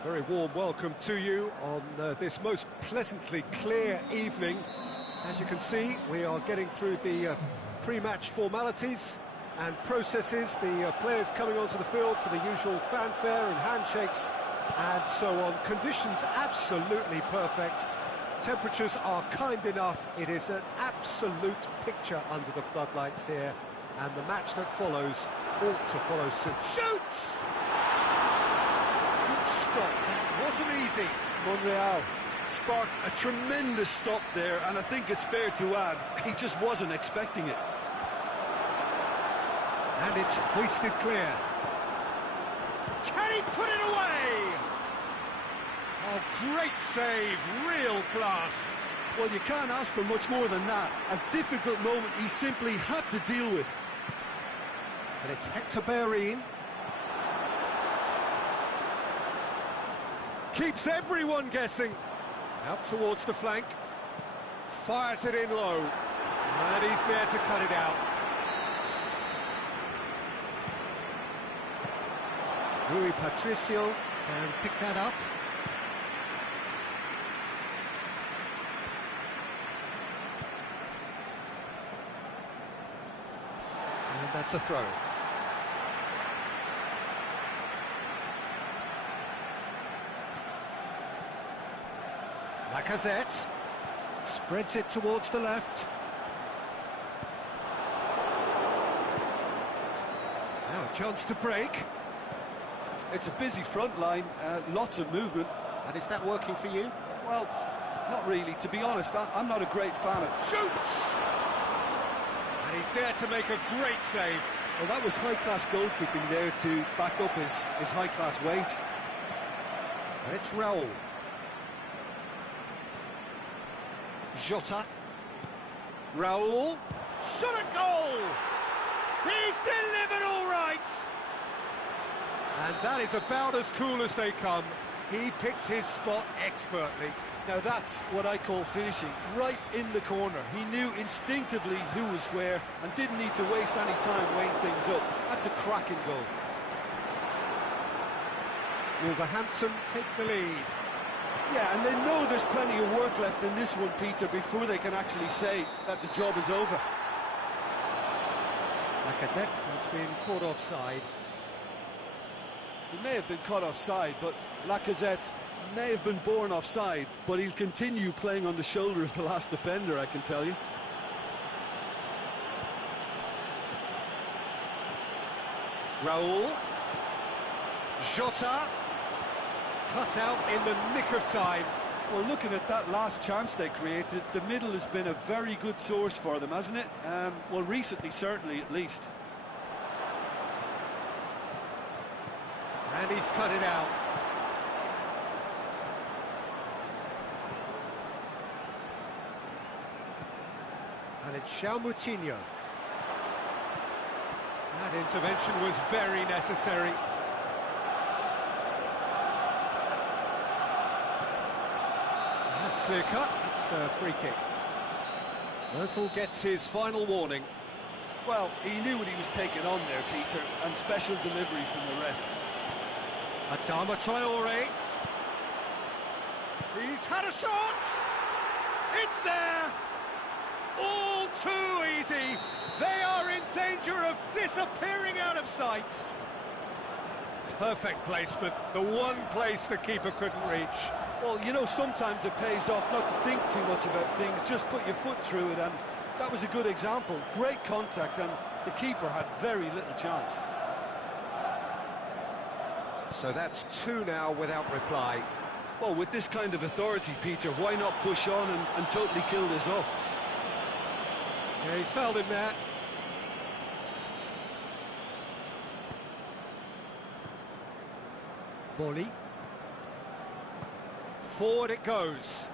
A very warm welcome to you on this most pleasantly clear evening. As you can see, we are getting through the pre-match formalities and processes, the players coming onto the field for the usual fanfare and handshakes and so on. Conditions absolutely perfect. Temperatures are kind enough. It is an absolute picture under the floodlights here, and the match that follows ought to follow soon. Shoots! Good stop. That wasn't easy. Monreal sparked a tremendous stop there, and I think it's fair to add, he just wasn't expecting it. And it's hoisted clear. Can he put it away? Oh, great save, real class. Well, you can't ask for much more than that. A difficult moment he simply had to deal with. And it's Hector Bellerin. Keeps everyone guessing. Out towards the flank. Fires it in low. And he's there to cut it out. Rui Patricio can pick that up. And that's a throw. Lacazette spreads it towards the left. Now a chance to break. It's a busy front line, lots of movement. And is that working for you? Well, not really. To be honest, I'm not a great fan of... Shoots! And he's there to make a great save. Well, that was high-class goalkeeping there to back up his high-class wage. And it's Raul. Jota. Raul. Shot a goal! He's delivered all right! And that is about as cool as they come. He picked his spot expertly. Now that's what I call finishing, right in the corner. He knew instinctively who was where and didn't need to waste any time weighing things up. That's a cracking goal. Wolverhampton take the lead. Yeah, and they know there's plenty of work left in this one, Peter, before they can actually say that the job is over. Lacazette has been caught offside. He may have been caught offside, but Lacazette may have been born offside, but he'll continue playing on the shoulder of the last defender, I can tell you. Raul. Jota. Cut out in the nick of time. Well, looking at that last chance they created, the middle has been a very good source for them, hasn't it? Well, recently, certainly, at least. And he's cut it out. And it's Moutinho. That intervention was very necessary. That's clear cut. It's a free kick. Ozil gets his final warning. Well, he knew what he was taking on there, Peter, and special delivery from the ref. Adama Traore. He's had a shot! It's there! All too easy! They are in danger of disappearing out of sight! Perfect placement, the one place the keeper couldn't reach. Well, you know, sometimes it pays off not to think too much about things, just put your foot through it, and that was a good example. Great contact, and the keeper had very little chance. So that's two now without reply. Well, with this kind of authority, Peter, why not push on and totally kill this off? Yeah, he's fouled him there. Bolly. Forward it goes.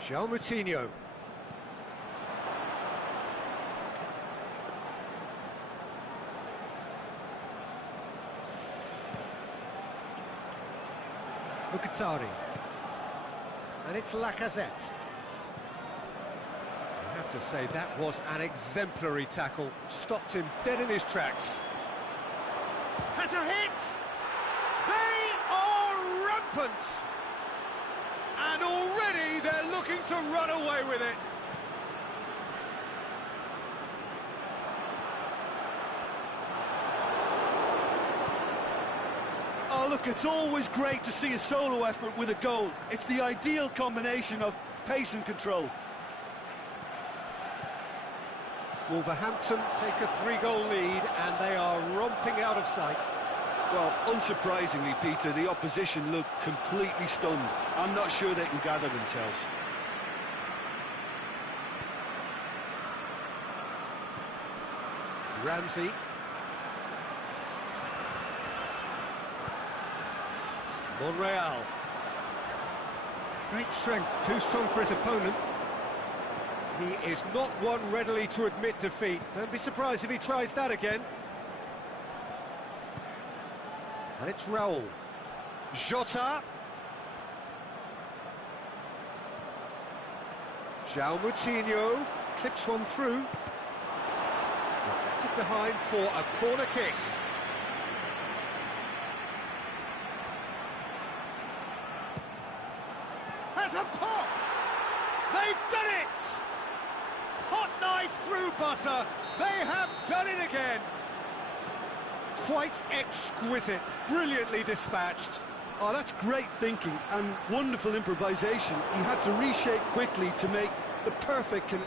Moutinho. Mkhitaryan. And it's Lacazette. I have to say, that was an exemplary tackle. Stopped him dead in his tracks. Has a hit! They are happens. And already they're looking to run away with it. Oh, look, it's always great to see a solo effort with a goal. It's the ideal combination of pace and control. Wolverhampton take a 3-goal lead and they are romping out of sight. Well, unsurprisingly, Peter, the opposition look completely stunned. I'm not sure they can gather themselves. Ramsey. Monreal. Great strength, too strong for his opponent. He is not one readily to admit defeat. Don't be surprised if he tries that again. And it's Raul. Jota. João Moutinho clips one through. Deflected behind for a corner kick. Has a pop! They've done it! Hot knife through butter. They have done it again. Quite exquisite, brilliantly dispatched. Oh, that's great thinking and wonderful improvisation. He had to reshape quickly to make the perfect... And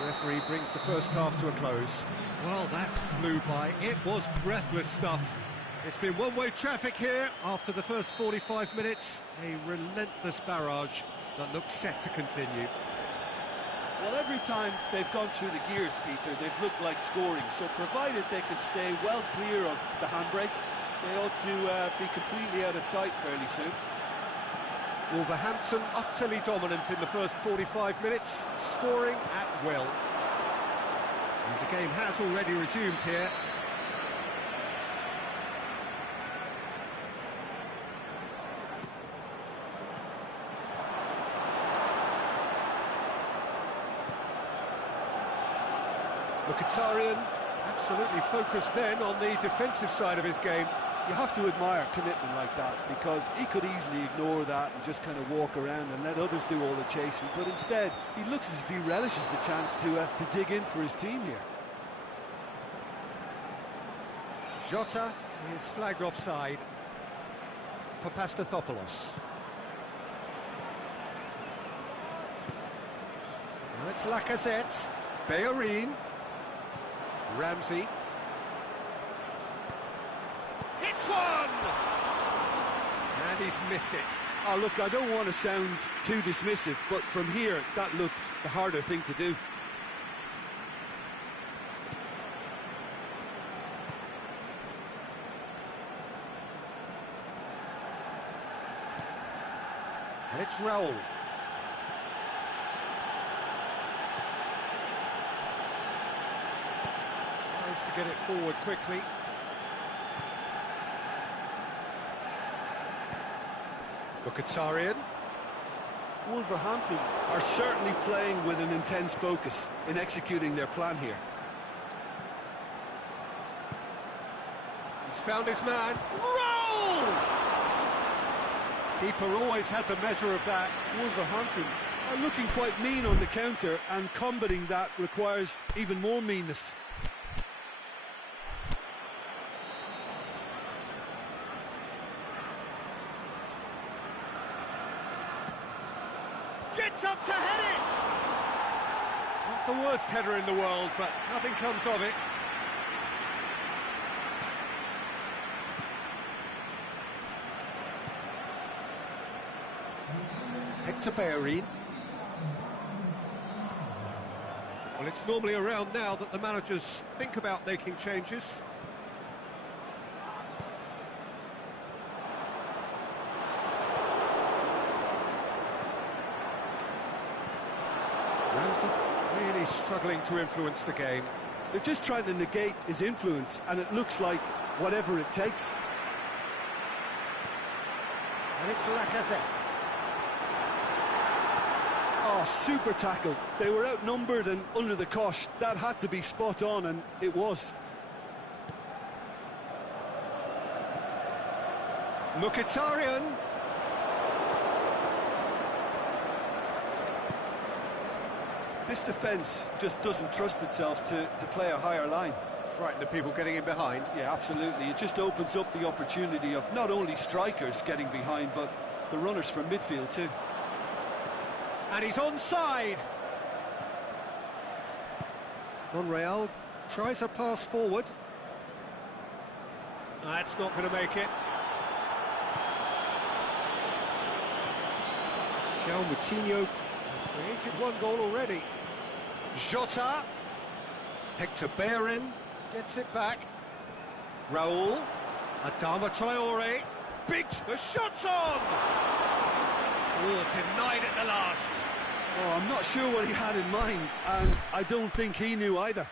the referee brings the first half to a close. Well, that flew by. It was breathless stuff. It's been one-way traffic here after the first 45 minutes. A relentless barrage that looks set to continue. Well, every time they've gone through the gears, Peter, they've looked like scoring. So provided they can stay well clear of the handbrake, they ought to be completely out of sight fairly soon. Wolverhampton utterly dominant in the first 45 minutes, scoring at will. And the game has already resumed here. Mkhitaryan absolutely focused then on the defensive side of his game. You have to admire commitment like that, because he could easily ignore that and just kind of walk around and let others do all the chasing, but instead he looks as if he relishes the chance to dig in for his team here. Jota is flagged offside for Pastathopoulos. Now it's Lacazette, Bellerin, Ramsey. Hits one! And he's missed it. Oh, look, I don't want to sound too dismissive, but from here, that looked the harder thing to do. And it's Raul. Tries to get it forward quickly. Mkhitaryan. Wolverhampton are certainly playing with an intense focus in executing their plan here. He's found his man. Roll! Keeper always had the measure of that. Wolverhampton are looking quite mean on the counter, and combating that requires even more meanness. Gets up to head it! Not the worst header in the world, but nothing comes of it. Hector Bellerin. Well, it's normally around now that the managers think about making changes. Ramsey really struggling to influence the game. They're just trying to negate his influence, and it looks like whatever it takes. And it's Lacazette. Oh, super tackle. They were outnumbered and under the cosh. That had to be spot on, and it was. Mkhitaryan. This defence just doesn't trust itself to play a higher line. Frighten the people getting in behind. Yeah, absolutely. It just opens up the opportunity of not only strikers getting behind, but the runners from midfield too. And he's onside. Monreal tries a pass forward. That's not going to make it. João Moutinho has created one goal already. Jota. Hector Bellerin gets it back. Raul. Adama Traore. The shot's on! Oh, denied at the last. Oh, I'm not sure what he had in mind, and I don't think he knew either.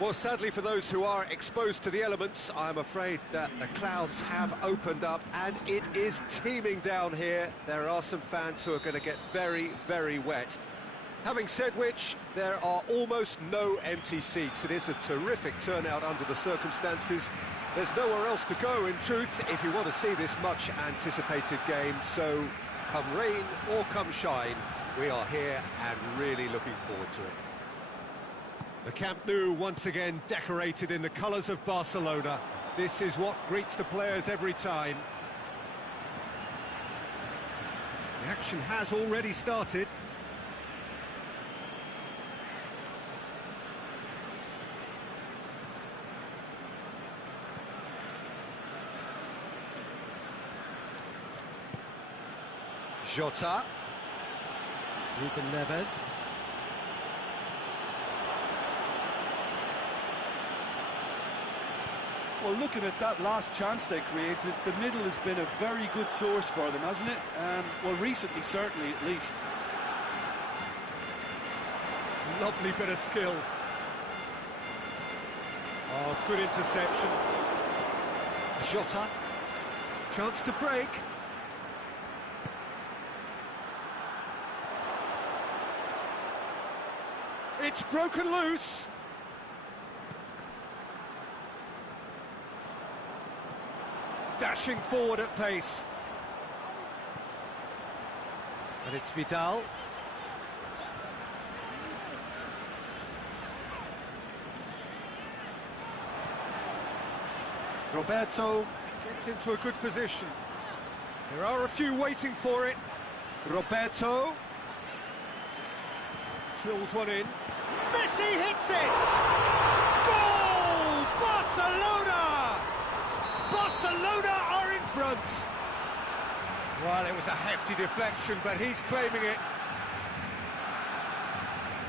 Well, sadly for those who are exposed to the elements, I'm afraid that the clouds have opened up and it is teeming down here. There are some fans who are going to get very, very wet. Having said which, there are almost no empty seats. It is a terrific turnout under the circumstances. There's nowhere else to go, in truth, if you want to see this much-anticipated game. So, come rain or come shine, we are here and really looking forward to it. The Camp Nou once again decorated in the colours of Barcelona. This is what greets the players every time. The action has already started. Jota. Ruben Neves. Well, looking at that last chance they created, the middle has been a very good source for them, hasn't it? Well, recently, certainly, at least. Lovely bit of skill. Oh, good interception. Jota. Chance to break. It's broken loose. Dashing forward at pace. And it's Vidal. Roberto gets into a good position. There are a few waiting for it. Roberto drills one in. Messi hits it! Goal! Barcelona! Barcelona are in front. Well, it was a hefty deflection, but he's claiming it.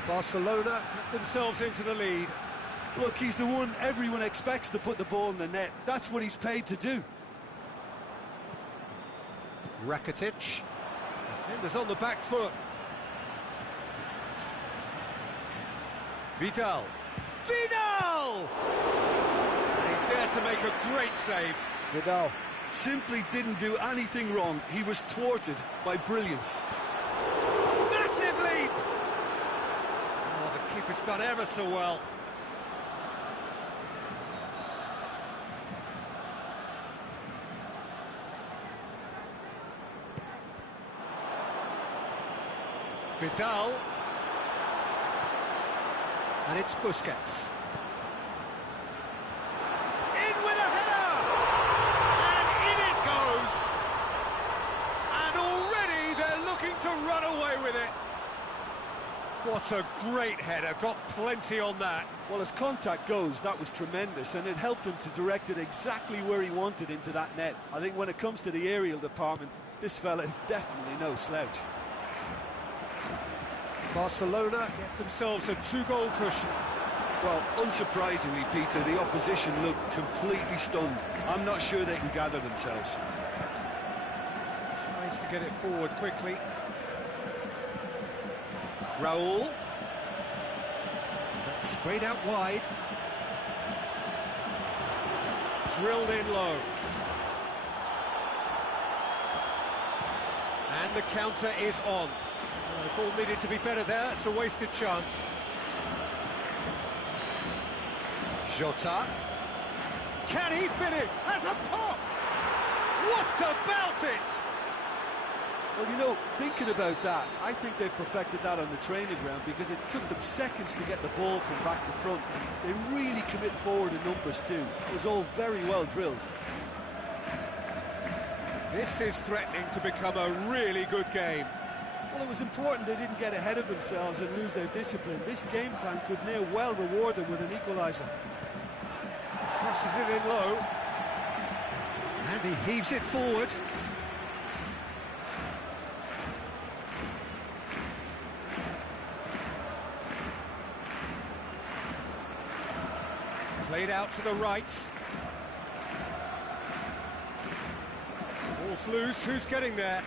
Barcelona get themselves into the lead. Look, he's the one everyone expects to put the ball in the net. That's what he's paid to do. Rakitic. Defenders on the back foot. Vidal. Vidal! And he's there to make a great save. Vidal simply didn't do anything wrong. He was thwarted by brilliance. Massive leap! Oh, the keeper's done ever so well. Vidal. And it's Busquets. In with a header! And in it goes! And already they're looking to run away with it. What a great header, got plenty on that. Well, as contact goes, that was tremendous, and it helped him to direct it exactly where he wanted into that net. I think when it comes to the aerial department, this fella is definitely no slouch. Barcelona get themselves a 2-goal cushion. Well, unsurprisingly, Peter, the opposition look completely stunned. I'm not sure they can gather themselves. Tries to get it forward quickly. Raul. That's sprayed out wide. Drilled in low. And the counter is on. The ball needed to be better there, it's a wasted chance. Jota. Can he finish? Has a pop! What about it? Well, you know, thinking about that, I think they've perfected that on the training ground because it took them seconds to get the ball from back to front. And they really commit forward in numbers too. It was all very well drilled. This is threatening to become a really good game. Well, it was important they didn't get ahead of themselves and lose their discipline. This game plan could now well reward them with an equaliser. Crosses it in low. And he heaves it forward. Played out to the right. Ball's loose, who's getting there?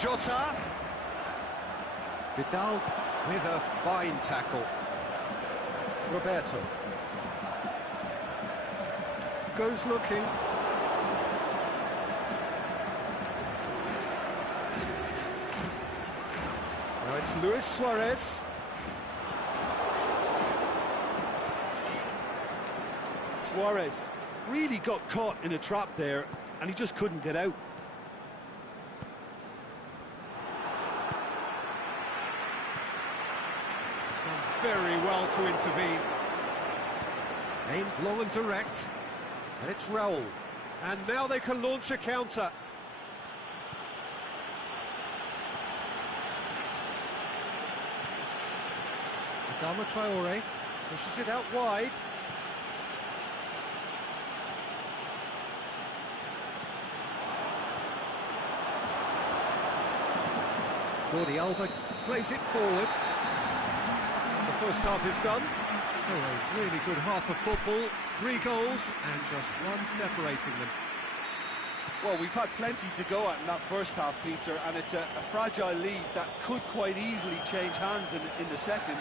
Jota. Vidal with a fine tackle. Roberto. Goes looking. Now it's Luis Suarez. Suarez really got caught in a trap there, and he just couldn't get out. Very well to intervene. Aimed long and direct. And it's Raul. And now they can launch a counter. Adama Traore pushes it out wide. Jordi Alba plays it forward. And the first half is done. So a really good half of football. 3 goals and just one separating them. Well, we've had plenty to go at in that first half, Peter, and it's a fragile lead that could quite easily change hands in the second.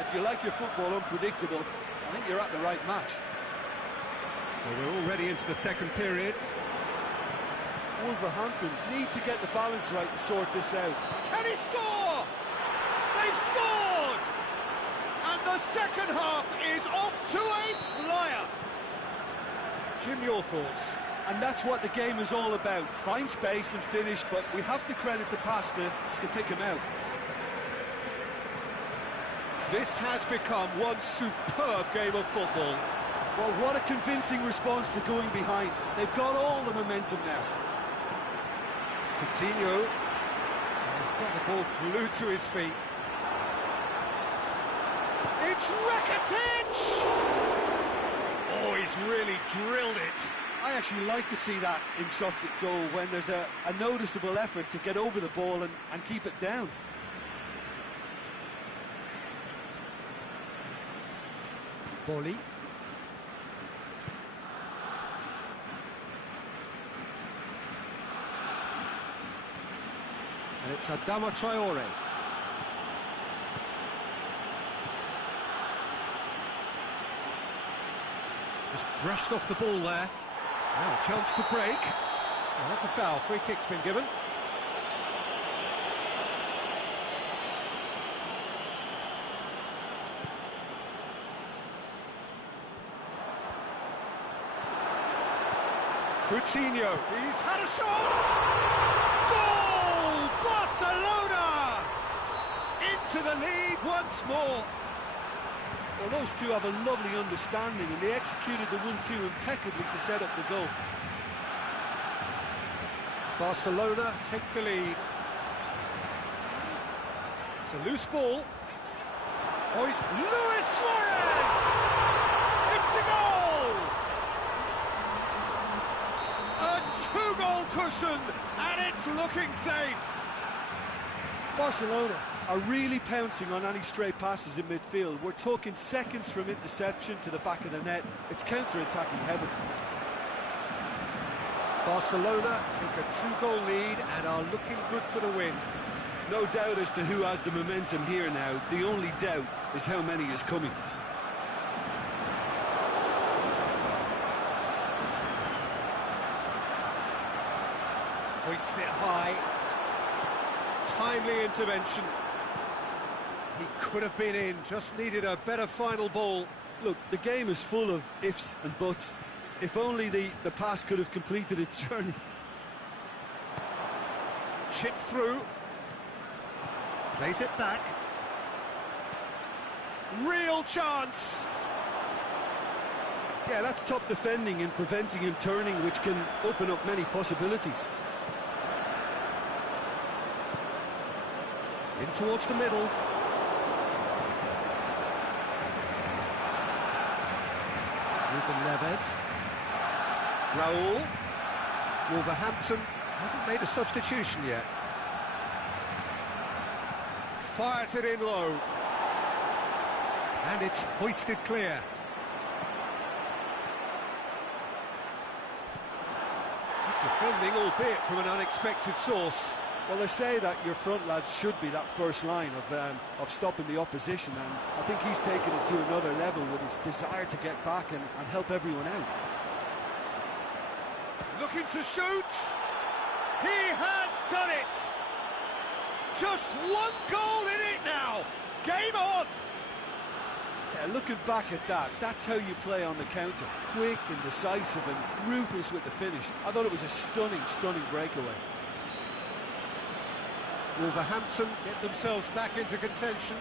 If you like your football unpredictable, I think you're at the right match. Well, we're already into the second period. Wolverhampton need to get the balance right to sort this out. Can he score? They've scored! And the second half is off to a flyer. Jim, your thoughts? And that's what the game is all about. Find space and finish, but we have to credit the pasta to pick him out. This has become one superb game of football. Well, what a convincing response to going behind. They've got all the momentum now. Coutinho has got the ball glued to his feet. It's Rakitic! Oh, he's really drilled it. I actually like to see that in shots at goal when there's a noticeable effort to get over the ball and keep it down. Bolly. And it's Adama Traore. Just brushed off the ball there. Now a chance to break. Well, that's a foul. Free kick's been given. Coutinho, he's had a shot! Goal! Barcelona! Into the lead once more. Well, those two have a lovely understanding, and they executed the 1-2 impeccably to set up the goal. Barcelona take the lead. It's a loose ball. Oh, it's Luis Suarez! It's a goal! A 2-goal cushion, and it's looking safe. Barcelona are really pouncing on any stray passes in midfield. We're talking seconds from interception to the back of the net. It's counter-attacking heaven. Barcelona take a 2-goal lead and are looking good for the win. No doubt as to who has the momentum here now. The only doubt is how many is coming. Hoists it high. Timely intervention. He could have been in, just needed a better final ball. Look, the game is full of ifs and buts. If only the pass could have completed its journey. Chip through. Plays it back. Real chance! Yeah, that's top defending and preventing him turning, which can open up many possibilities. In towards the middle. Ruben Neves. Raul. Wolverhampton haven't made a substitution yet. Fires it in low. And it's hoisted clear. Good defending, albeit from an unexpected source. Well, they say that your front lads should be that first line of stopping the opposition, and I think he's taken it to another level with his desire to get back and help everyone out. Looking to shoot. He has done it. Just 1 goal in it now. Game on. Yeah, looking back at that, that's how you play on the counter. Quick and decisive and ruthless with the finish. I thought it was a stunning, stunning breakaway. Wolverhampton get themselves back into contention.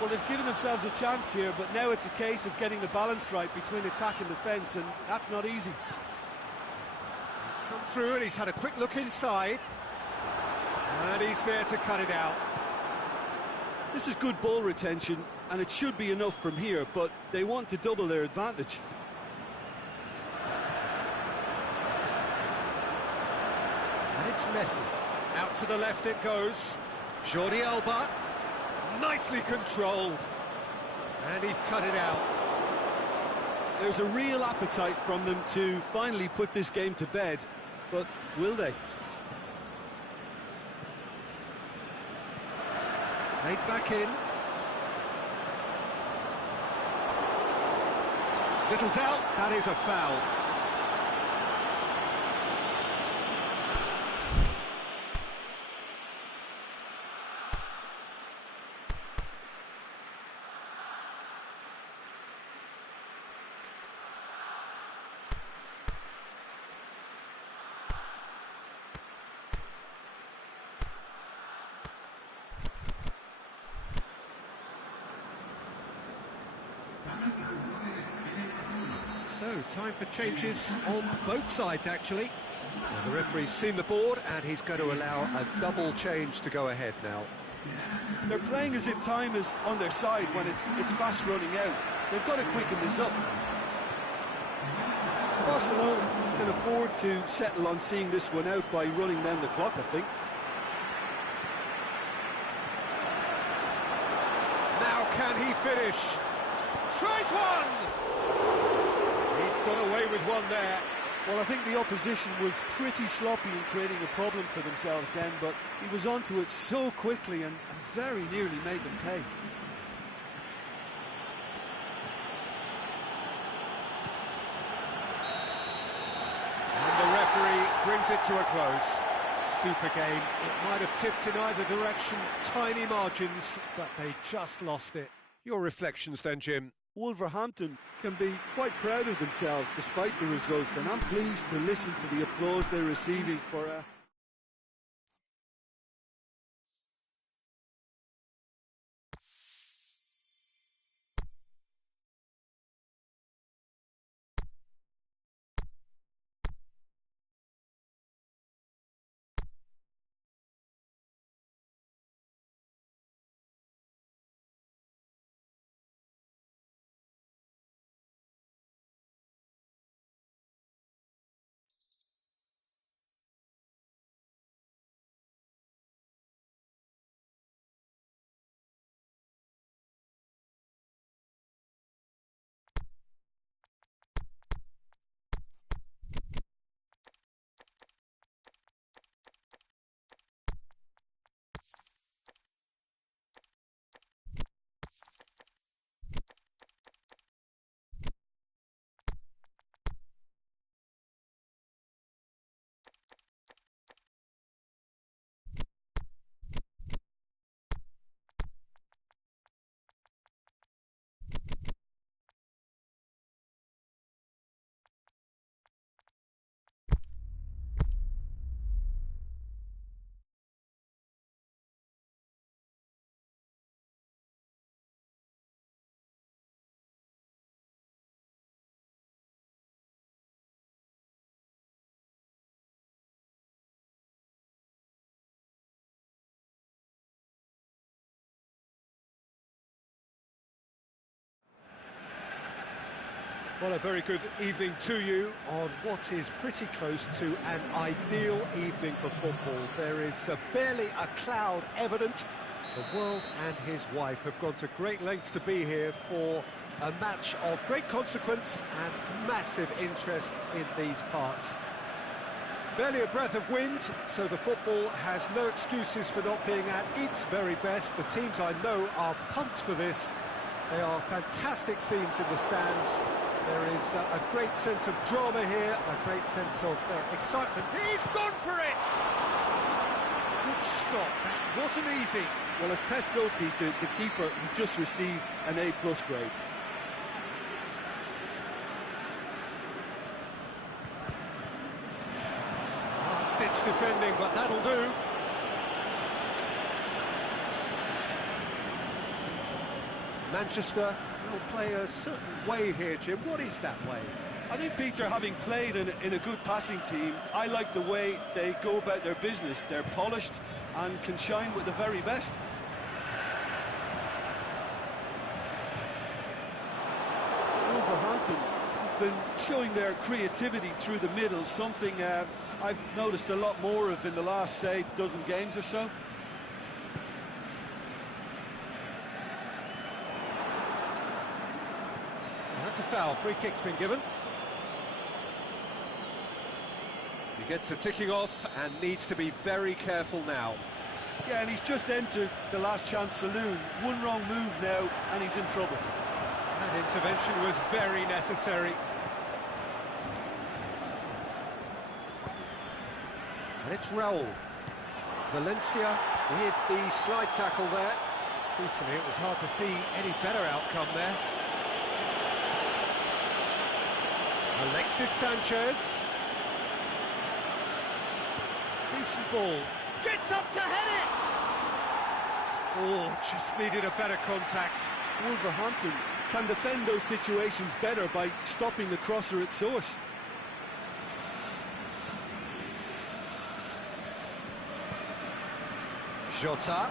Well, they've given themselves a chance here, but now it's a case of getting the balance right between attack and defence, and that's not easy. He's come through and he's had a quick look inside. And he's there to cut it out. This is good ball retention, and it should be enough from here, but they want to double their advantage. And it's Messi. Out to the left it goes. Jordi Alba, nicely controlled, and he's cut it out. There's a real appetite from them to finally put this game to bed, but will they? Played back in. Little doubt, that is a foul. So, time for changes on both sides, actually. Well, the referee's seen the board, and he's going to allow a double change to go ahead now. They're playing as if time is on their side when it's fast running out. They've got to quicken this up. Barcelona can afford to settle on seeing this one out by running down the clock, I think. Now can he finish? Tries one! He's got away with one there. Well, I think the opposition was pretty sloppy in creating a problem for themselves then, but he was onto it so quickly and very nearly made them pay. And the referee brings it to a close. Super game. It might have tipped in either direction, tiny margins, but they just lost it. Your reflections then, Jim? Wolverhampton can be quite proud of themselves despite the result, and I'm pleased to listen to the applause they're receiving for Well, a very good evening to you on what is pretty close to an ideal evening for football. There is barely a cloud evident. The world and his wife have gone to great lengths to be here for a match of great consequence and massive interest in these parts. Barely a breath of wind, so the football has no excuses for not being at its very best. The teams I know are pumped for this. They are fantastic scenes in the stands. There is a great sense of drama here, a great sense of excitement. He's gone for it! Good stop, that wasn't easy. Well, as Tesco, Peter, the keeper has just received an A+ grade. Last-ditch defending, but that'll do. Manchester will play a certain way here, Jim. What is that way? I think, Peter, having played in a good passing team, I like the way they go about their business. They're polished and can shine with the very best. Wolverhampton have been showing their creativity through the middle, something I've noticed a lot more of in the last, say, dozen games or so. That's a foul. Free kick's been given. He gets a ticking off and needs to be very careful now. Yeah, and he's just entered the last chance saloon. One wrong move now, and he's in trouble. That intervention was very necessary. And it's Raul. Valencia with the slide tackle there. Truthfully, it was hard to see any better outcome there. Alexis Sanchez. Decent ball. Gets up to head it! Oh, just needed a better contact. Wolverhampton can defend those situations better by stopping the crosser at source. Jota.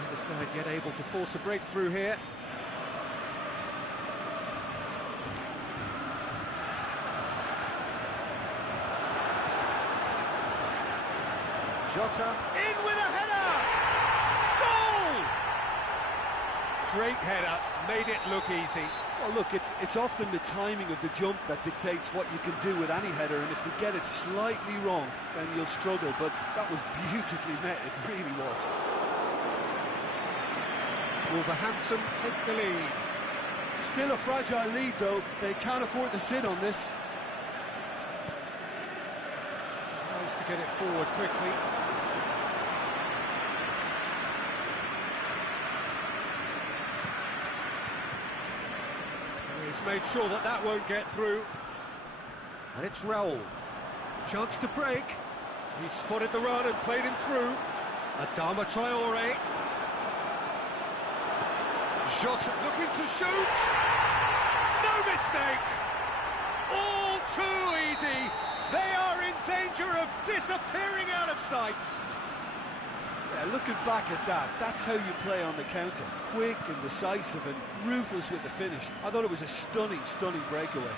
Neither side yet able to force a breakthrough here. Jota in with a header! Goal! Great header, made it look easy. Well, look, it's often the timing of the jump that dictates what you can do with any header, and if you get it slightly wrong, then you'll struggle, but that was beautifully met, it really was. Wolverhampton take the lead. Still a fragile lead, though. They can't afford to sit on this. Tries to get it forward quickly. He's made sure that that won't get through. And it's Raul. Chance to break. He spotted the run and played him through. Adama Traore. Jota looking to shoot. No mistake. All too easy. They are in danger of disappearing out of sight. Yeah, looking back at that, that's how you play on the counter. Quick and decisive and ruthless with the finish. I thought it was a stunning, stunning breakaway.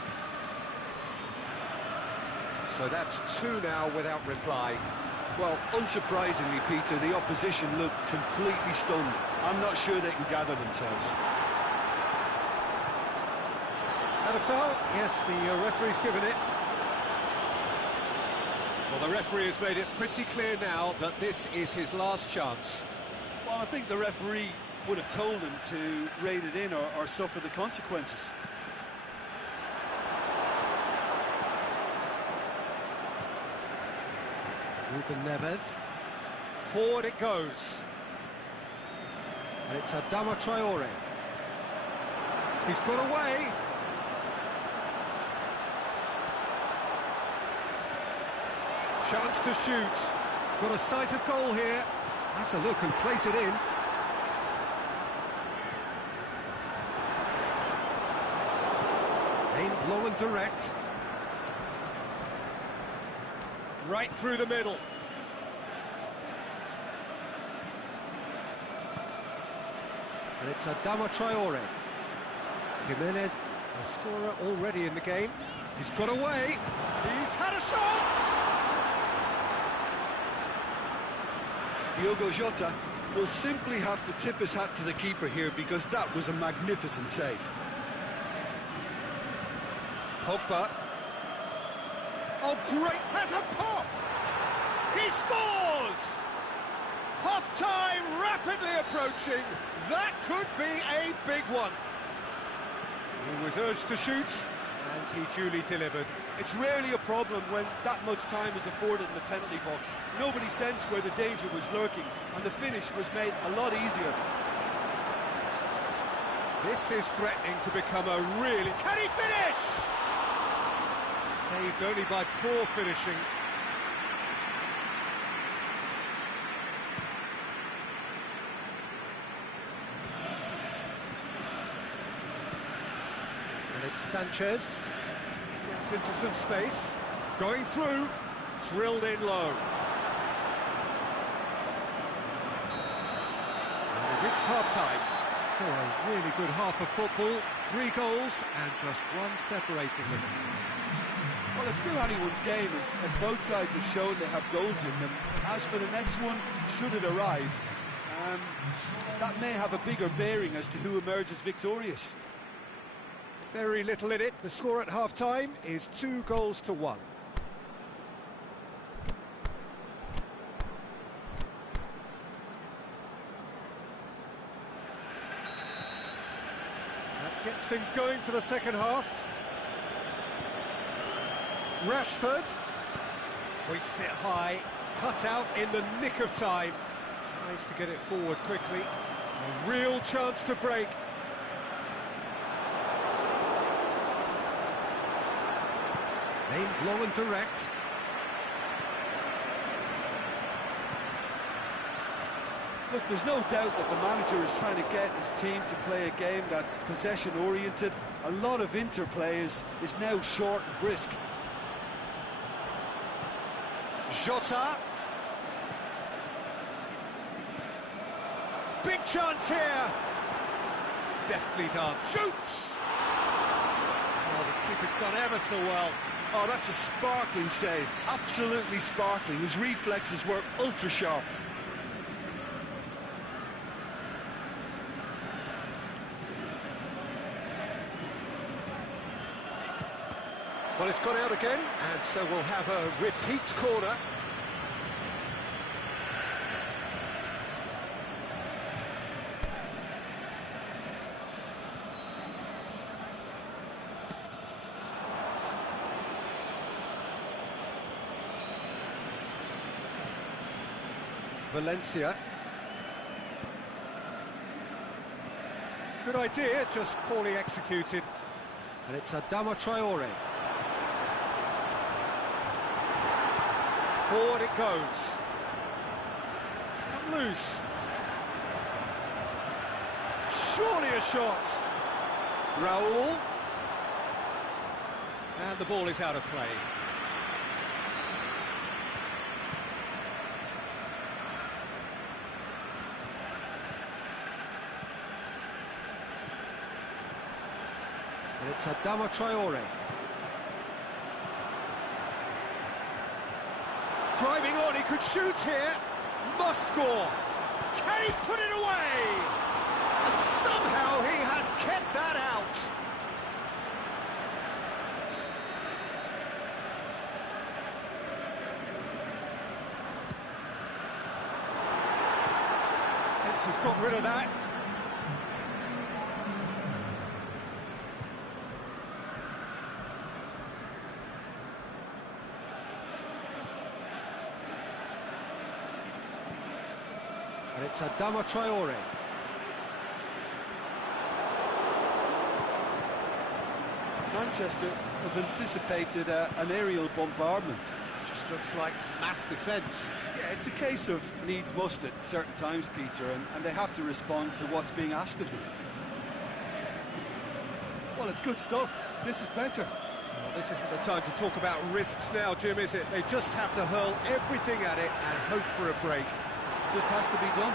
So that's two now without reply. Well, unsurprisingly, Peter, the opposition look completely stunned. I'm not sure they can gather themselves. Had a foul? Yes, the referee's given it. Well, the referee has made it pretty clear now that this is his last chance. Well, I think the referee would have told him to rein it in or suffer the consequences. Ruben Neves. Forward it goes. And it's Adama Traore. He's got away. Chance to shoot. Got a sight of goal here. Has a look and place it in. Aimed low and direct. Right through the middle. And it's Adama Traore. Jimenez, a scorer already in the game. He's got away. He's had a shot! Diogo Jota will simply have to tip his hat to the keeper here because that was a magnificent save. Pogba. Oh, great! Has a pop! He scores! Half-time rapidly approaching. That could be a big one. He was urged to shoot, and he duly delivered. It's rarely a problem when that much time is afforded in the penalty box. Nobody sensed where the danger was lurking, and the finish was made a lot easier. This is threatening to become a really... Can he finish? Saved only by poor finishing. And it's Sanchez. Gets into some space. Going through. Drilled in low. And we've reached half-time. So a really good half of football. 3 goals and just one separating them. Well, it's still anyone's game, as both sides have shown they have goals in them. As for the next one, should it arrive, that may have a bigger bearing as to who emerges victorious. Very little in it. The score at half-time is 2-1. That gets things going for the second half. Rashford hoists it high, cut out in the nick of time. Tries to get it forward quickly. A real chance to break. Aimed long and direct. Look, there's no doubt that the manager is trying to get his team to play a game that's possession-oriented. A lot of interplay is now short and brisk. Jota. Big chance here. Deftly done. Shoots! Oh, the keeper's done ever so well. Oh, that's a sparkling save. Absolutely sparkling. His reflexes were ultra-sharp. Well, it's gone out again, and so we'll have a repeat corner. Valencia. Good idea, just poorly executed. And it's Adama Traore. Forward it goes. It's come loose. Surely a shot. Raul. And the ball is out of play. And it's Adama Traore. Driving on, he could shoot here. Must score. Can he put it away? And somehow he has kept that out. Fence has got rid of that. And it's Adama Traore. Manchester have anticipated an aerial bombardment. Just looks like mass defence. Yeah, it's a case of needs must at certain times, Peter, and they have to respond to what's being asked of them. Well, it's good stuff. This is better. Well, this isn't the time to talk about risks now, Jim, is it? They just have to hurl everything at it and hope for a break. Just has to be done.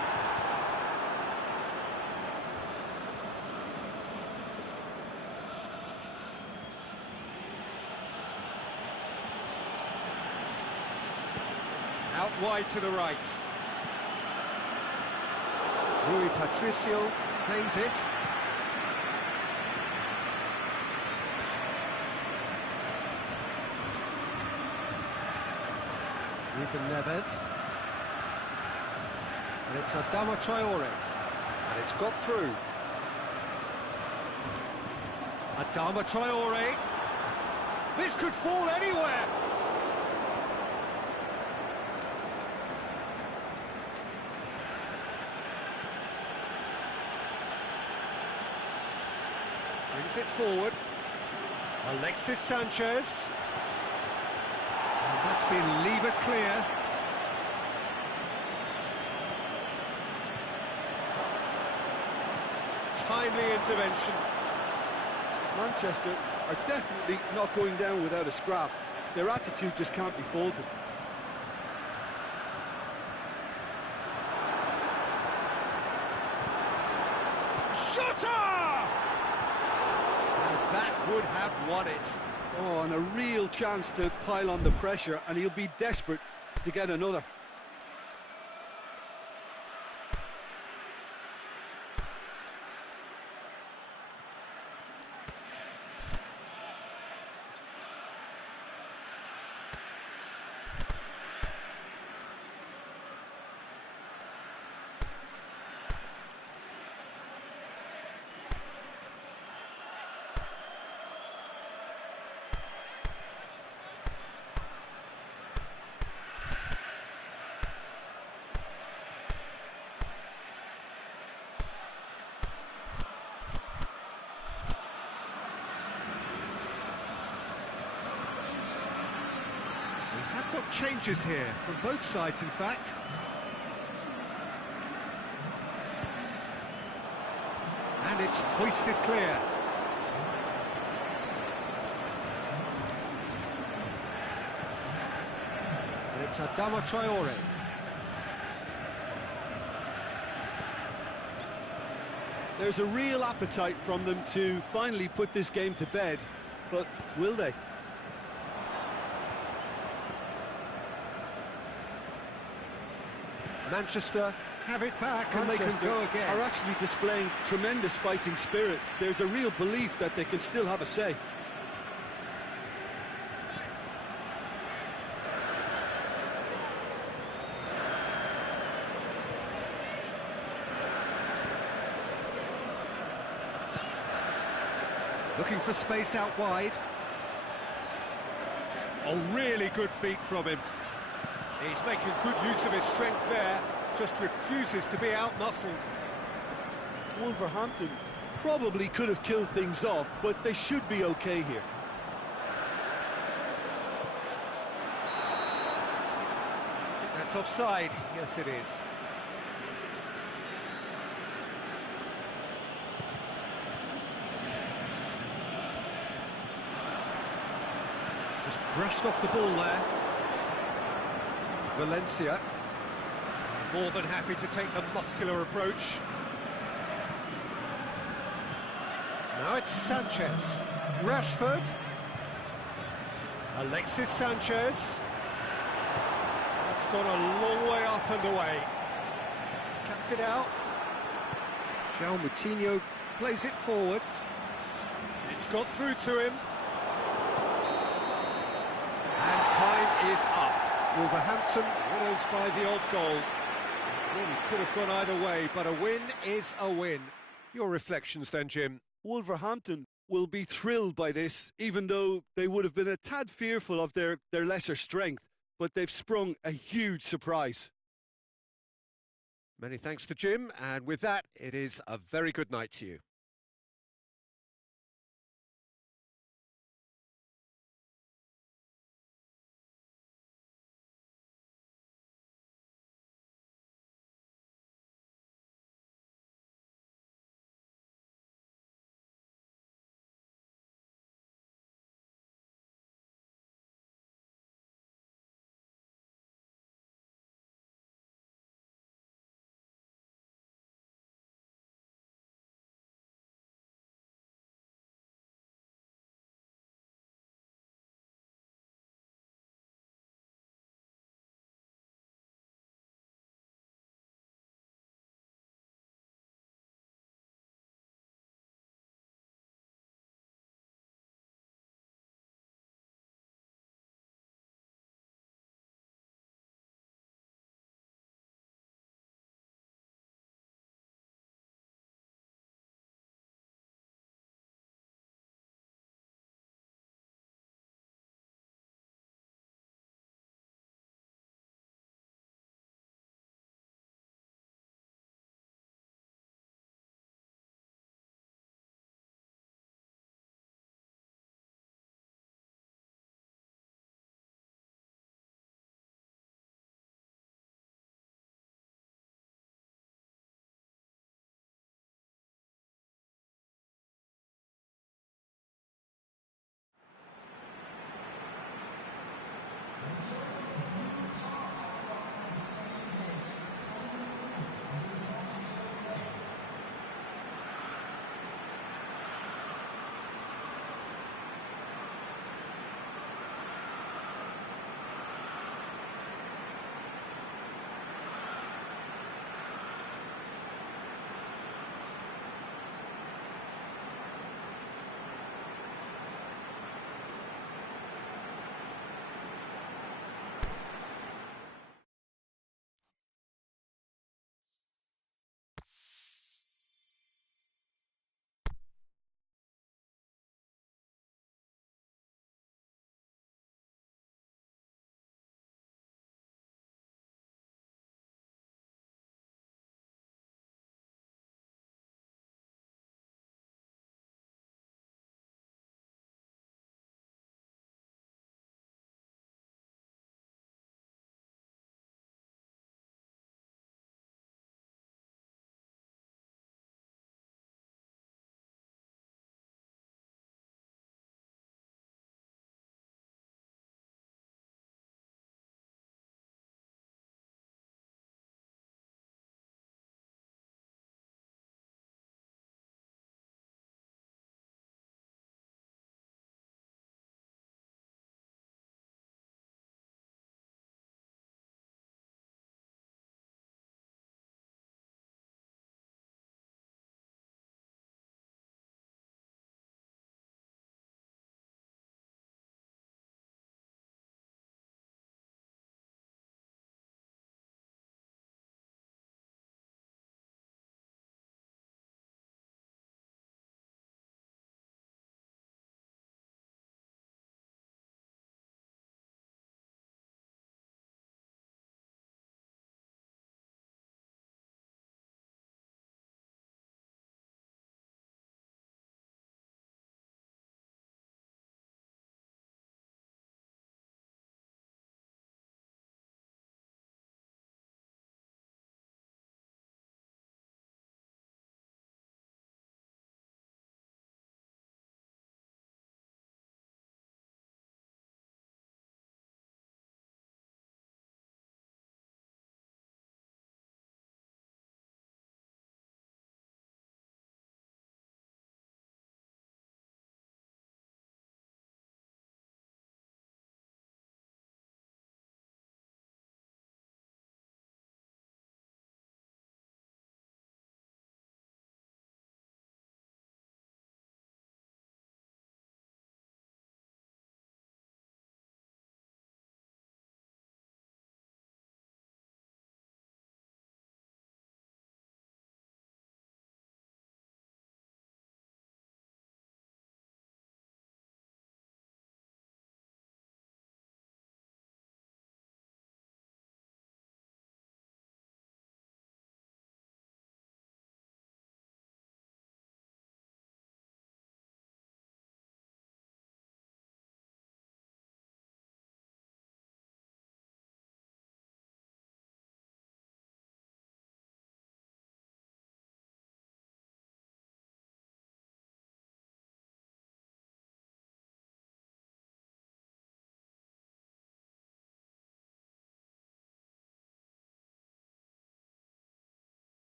Out wide to the right. Rui Patricio claims it. Ruben Neves. And it's Adama Traore. And it's got through. Adama Traore. This could fall anywhere. Brings it forward. Alexis Sanchez. And that's been levered clear. Timely intervention. Manchester are definitely not going down without a scrap. Their attitude just can't be faulted. Shota! And that would have won it. Oh, and a real chance to pile on the pressure, and he'll be desperate to get another. Got changes here from both sides, in fact. And it's hoisted clear. And it's Adama Traore. There's a real appetite from them to finally put this game to bed, but will they? Manchester have it back and they can go again. Are actually displaying tremendous fighting spirit. There's a real belief that they can still have a say. Looking for space out wide. Oh, really good feet from him. He's making good use of his strength there, just refuses to be out-muscled. Wolverhampton probably could have killed things off, but they should be okay here. That's offside. Yes, it is. Just brushed off the ball there. Valencia, more than happy to take the muscular approach. Now it's Sanchez. Rashford. Alexis Sanchez. That's gone a long way up and away. Cuts it out. João Moutinho plays it forward. It's got through to him. And time is up. Wolverhampton winners by the odd goal. It really could have gone either way, but a win is a win. Your reflections then, Jim? Wolverhampton will be thrilled by this, even though they would have been a tad fearful of their lesser strength, but they've sprung a huge surprise. Many thanks to Jim, and with that, it is a very good night to you.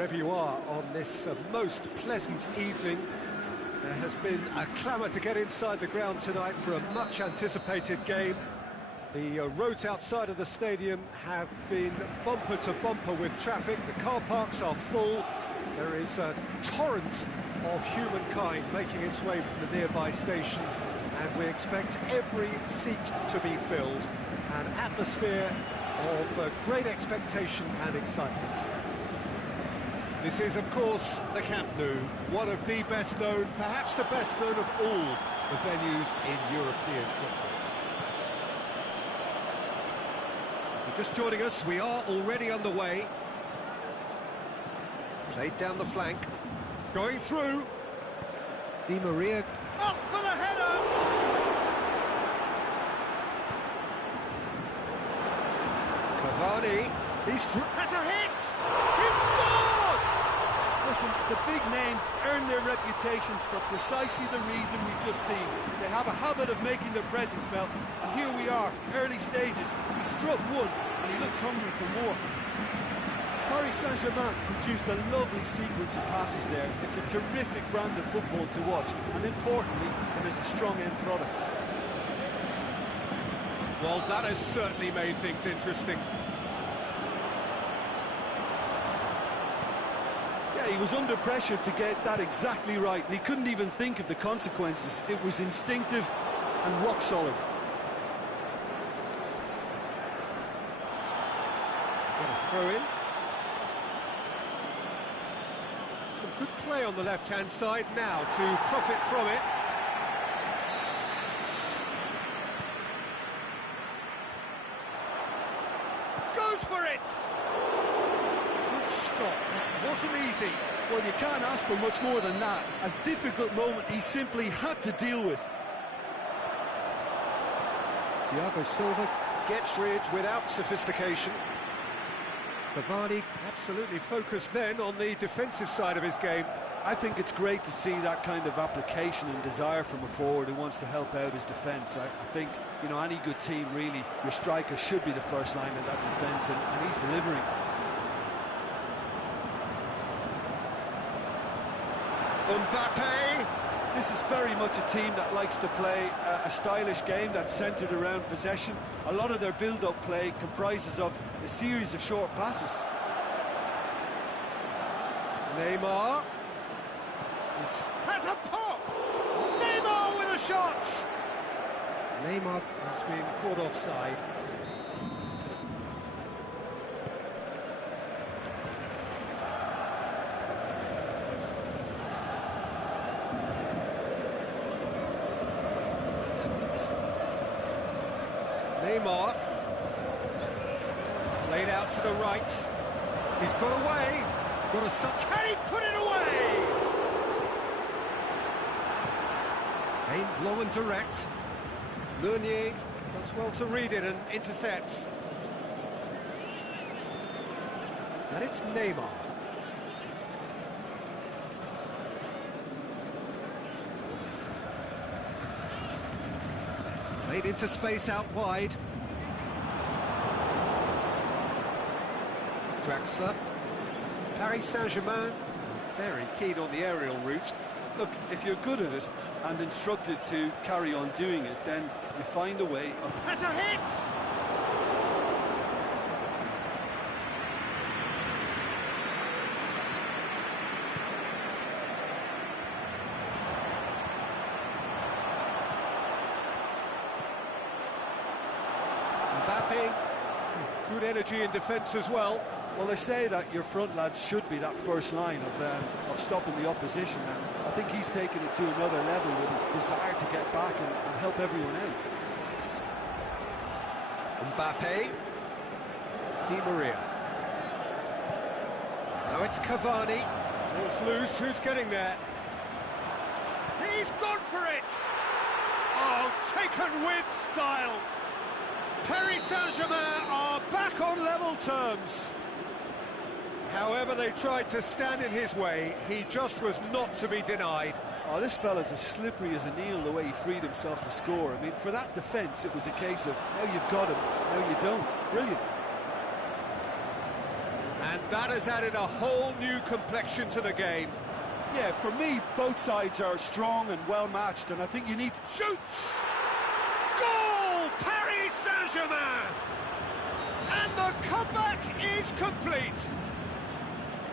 wherever you are on this most pleasant evening. There has been a clamour to get inside the ground tonight for a much-anticipated game. The roads outside of the stadium have been bumper to bumper with traffic. The car parks are full. There is a torrent of humankind making its way from the nearby station, and we expect every seat to be filled. An atmosphere of great expectation and excitement. This is, of course, the Camp Nou, one of the best known, perhaps the best known of all the venues in European football. If you're just joining us, we are already underway. Played down the flank, going through. Di Maria, up for the header! Cavani, has a hit! He's scored! Listen, the big names earn their reputations for precisely the reason we've just seen. They have a habit of making their presence felt, and here we are, early stages. He struck one, and he looks hungry for more. Paris Saint-Germain produced a lovely sequence of passes there. It's a terrific brand of football to watch, and importantly, it is a strong end product. Well, that has certainly made things interesting. Yeah, he was under pressure to get that exactly right, and he couldn't even think of the consequences. It was instinctive and rock solid. Got a throw in. Some good play on the left-hand side now to profit from it. Goes for it! Good stop, that wasn't easy. Well, you can't ask for much more than that. A difficult moment he simply had to deal with. Thiago Silva gets rid without sophistication. Cavani absolutely focused then on the defensive side of his game. I think it's great to see that kind of application and desire from a forward who wants to help out his defence. I think, you know, any good team, really, your striker should be the first line of that defence, and he's delivering. Mbappe! This is very much a team that likes to play a stylish game that's centred around possession. A lot of their build-up play comprises of a series of short passes. Neymar has a pop! Neymar with a shot! Neymar has been caught offside. Neymar, played out to the right, he's got away, got a suck, can he put it away? Aimed long and direct, Meunier does well to read it and intercepts. And it's Neymar. Played into space out wide. Draxler. Paris Saint-Germain, very keen on the aerial route. Look, if you're good at it and instructed to carry on doing it, then you find a way of... Has a hit! Mbappe, with good energy in defence as well. Well, they say that your front lads should be that first line of stopping the opposition, and I think he's taken it to another level with his desire to get back and help everyone out. Mbappe, Di Maria. Now it's Cavani. Ball's loose, who's getting there? He's gone for it! Oh, taken with style! Paris Saint-Germain are back on level terms. However, they tried to stand in his way, he just was not to be denied. Oh, this fella's as slippery as an eel the way he freed himself to score. I mean, for that defence, it was a case of, now you've got him, now you don't. Brilliant. And that has added a whole new complexion to the game. Yeah, for me, both sides are strong and well-matched, and I think you need to... Shoots! Goal! Paris Saint-Germain! And the comeback is complete.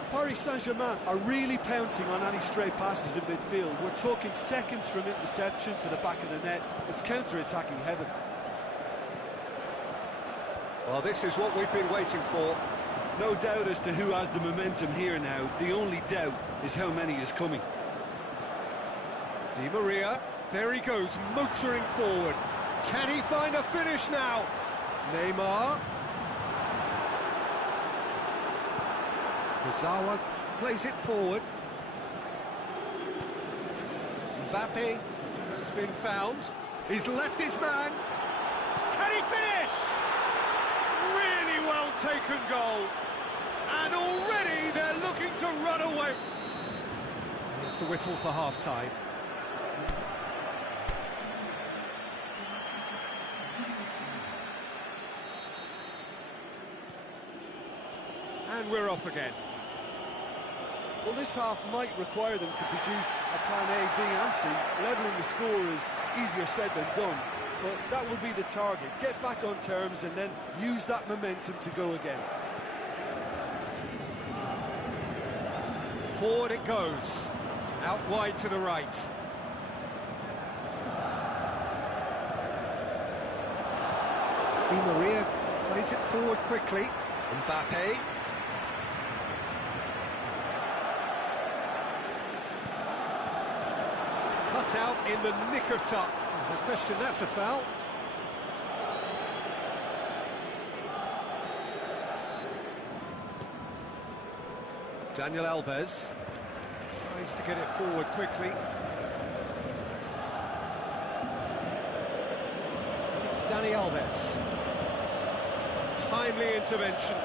Paris Saint-Germain are really pouncing on any stray passes in midfield. We're talking seconds from interception to the back of the net. It's counter-attacking heaven. Well, this is what we've been waiting for. No doubt as to who has the momentum here now. The only doubt is how many is coming. Di Maria, there he goes, motoring forward. Can he find a finish now? Neymar. Kurzawa plays it forward. Mbappe has been found. He's left his man. Can he finish? Really well taken goal. And already they're looking to run away. Here's the whistle for half-time. And we're off again. Well, this half might require them to produce a plan A, B and C. Levelling the score is easier said than done, but that will be the target. Get back on terms and then use that momentum to go again. Forward it goes, out wide to the right. Di Maria plays it forward quickly. Mbappe. Cut out in the nick of time. No question, that's a foul. Daniel Alves tries to get it forward quickly. It's Dani Alves. Timely intervention.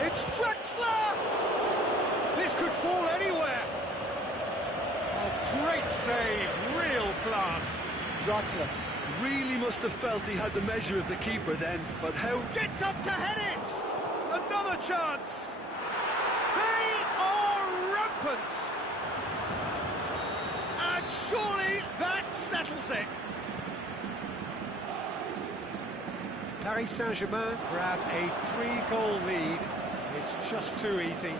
It's Draxler! This could fall anywhere. A great save, real class. Draxler really must have felt he had the measure of the keeper then, but how... Gets up to head it! Another chance! They are rampant! And surely that settles it! Paris Saint-Germain grab a 3-goal lead. It's just too easy.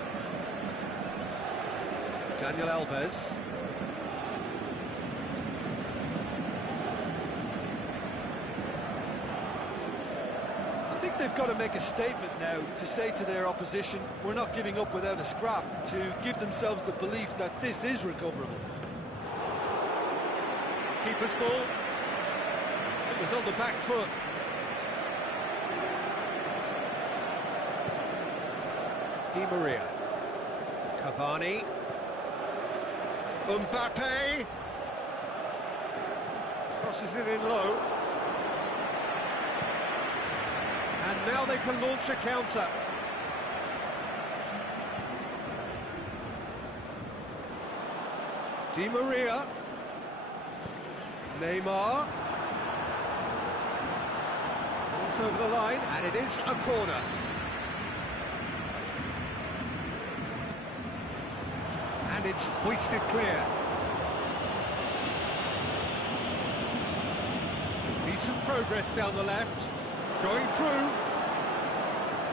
Daniel Alves. I think they've got to make a statement now to say to their opposition, we're not giving up without a scrap, to give themselves the belief that this is recoverable. Keeper's ball. It was on the back foot. Di Maria. Cavani. Mbappe. Crosses it in low. And now they can launch a counter. Di Maria. Neymar. It's over the line, and it is a corner. And it's hoisted clear. Decent progress down the left. Going through.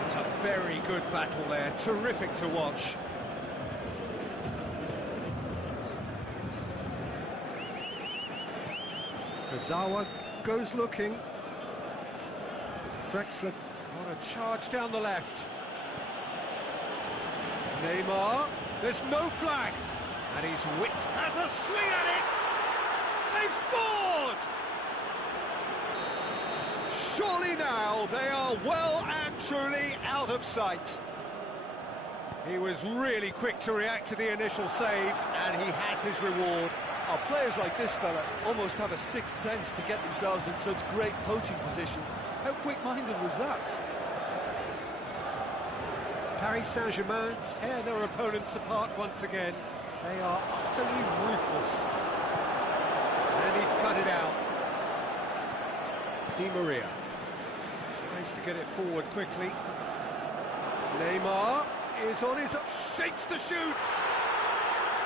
It's a very good battle there. Terrific to watch. Kurzawa goes looking. Draxler on a charge down the left. Neymar. There's no flag. And he's whipped. Has a swing at it. They've scored. Surely now they are well and truly out of sight. He was really quick to react to the initial save, and he has his reward. Oh, players like this fella almost have a sixth sense to get themselves in such great poaching positions. How quick-minded was that? Paris Saint-Germain tear their opponents apart once again. They are utterly ruthless. And he's cut it out. Di Maria tries to get it forward quickly. Neymar is on his... shapes the shoots!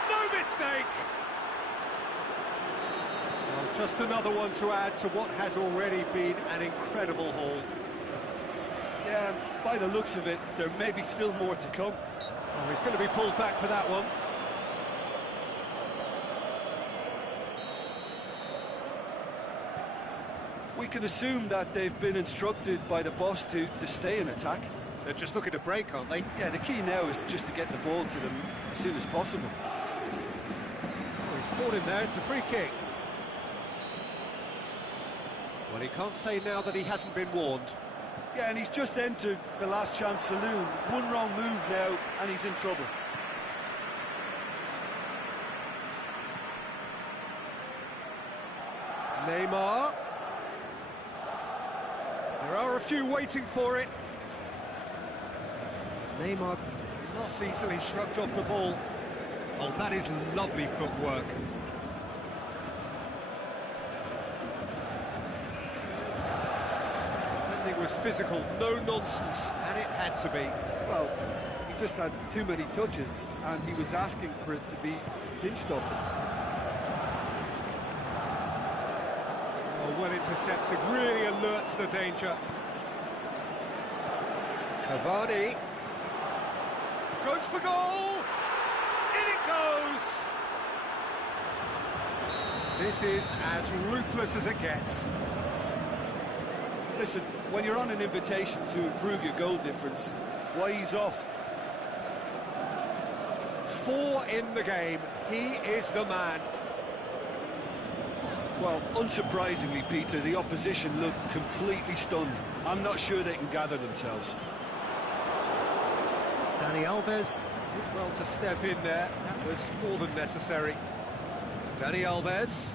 No mistake! Well, just another one to add to what has already been an incredible haul. Yeah, by the looks of it, there may be still more to come. Oh, he's going to be pulled back for that one. We can assume that they've been instructed by the boss to stay in attack. They're just looking to break, aren't they? Yeah, the key now is just to get the ball to them as soon as possible. Oh, he's caught him there, it's a free kick. Well, he can't say now that he hasn't been warned. Yeah, and he's just entered the last chance saloon. One wrong move now, and he's in trouble. Neymar. There are a few waiting for it. Neymar not easily shrugged off the ball. Oh, that is lovely footwork. Defending was physical, no nonsense, and it had to be. Well, he just had too many touches, and he was asking for it to be pinched off him. Oh, well intercepted, really alert to the danger. Cavani goes for goal! In it goes! This is as ruthless as it gets. Listen, when you're on an invitation to improve your goal difference, why ease off? 4 in the game, he is the man. Well, unsurprisingly, Peter, the opposition look completely stunned. I'm not sure they can gather themselves. Dani Alves did well to step in there. That was more than necessary. Dani Alves.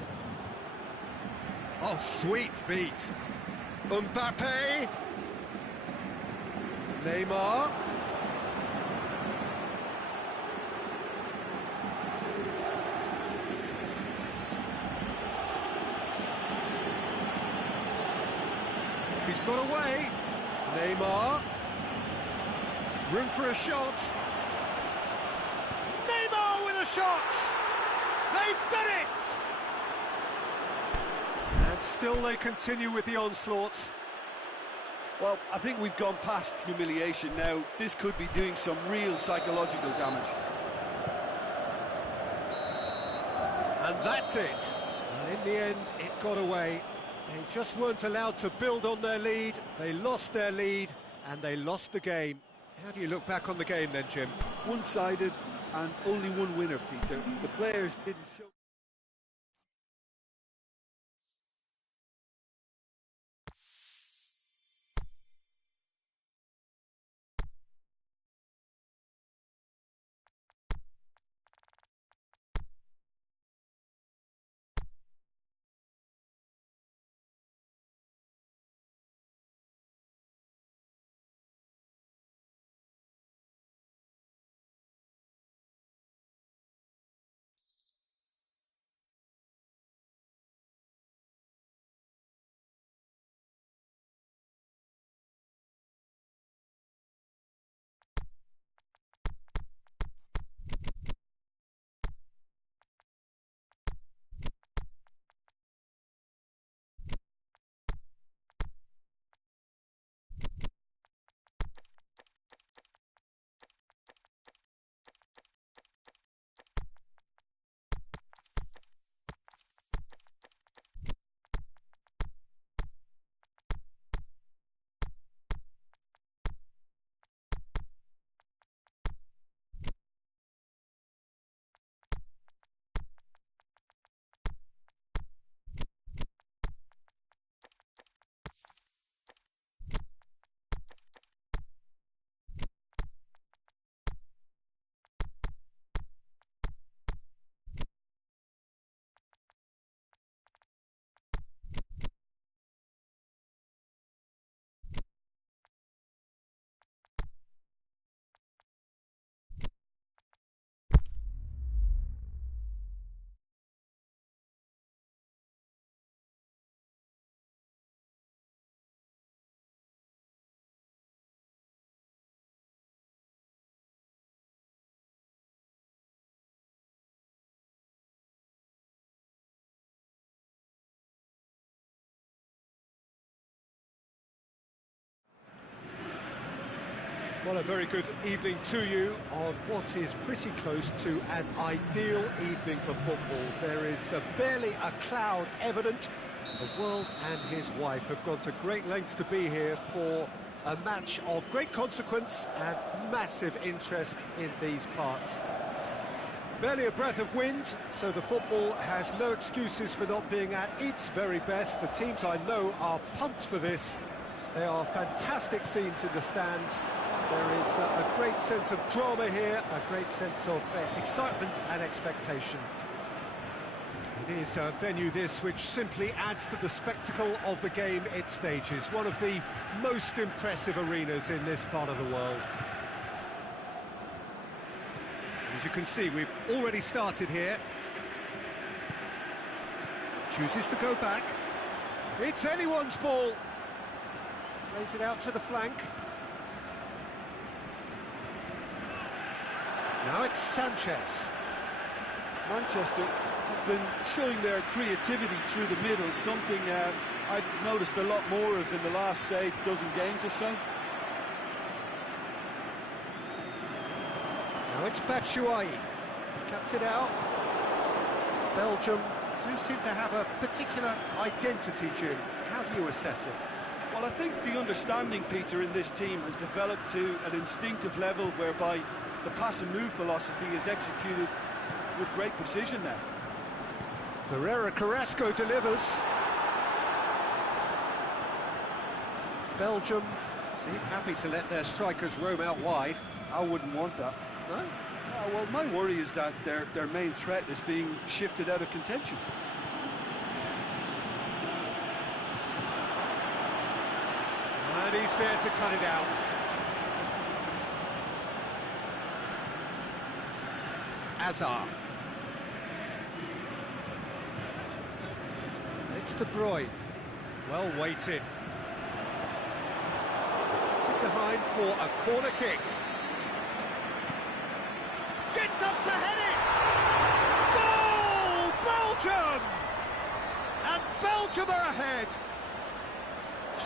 Oh, sweet feet. Mbappe. Neymar. He's got away. Neymar. Room for a shot. Neymar with a shot! They've done it! And still they continue with the onslaught. Well, I think we've gone past humiliation now. This could be doing some real psychological damage. And that's it. And in the end, it got away. They just weren't allowed to build on their lead. They lost their lead, and they lost the game. How do you look back on the game then, Jim? One-sided and only one winner, Peter. The players didn't show... Well, a very good evening to you on what is pretty close to an ideal evening for football. There is barely a cloud evident. The world and his wife have gone to great lengths to be here for a match of great consequence and massive interest in these parts. Barely a breath of wind, so the football has no excuses for not being at its very best. The teams I know are pumped for this. There are fantastic scenes in the stands. There is a great sense of drama here, a great sense of excitement and expectation. It is a venue this which simply adds to the spectacle of the game it stages. One of the most impressive arenas in this part of the world. As you can see, we've already started here. Chooses to go back. It's anyone's ball. Plays it out to the flank. Now it's Sanchez. Manchester have been showing their creativity through the middle, something I've noticed a lot more of in the last, say, dozen games or so. Now it's Batshuayi. Cuts it out. Belgium do seem to have a particular identity, Jim. How do you assess it? Well, I think the understanding, Peter, in this team has developed to an instinctive level whereby the pass and move philosophy is executed with great precision now. Ferreira Carrasco delivers. Belgium seem happy to let their strikers roam out wide. I wouldn't want that. No? Well, my worry is that their main threat is being shifted out of contention. And he's there to cut it out. Azar. It's De Bruyne. Well weighted. Deflected behind for a corner kick. Gets up to head it! Goal! Belgium! And Belgium are ahead.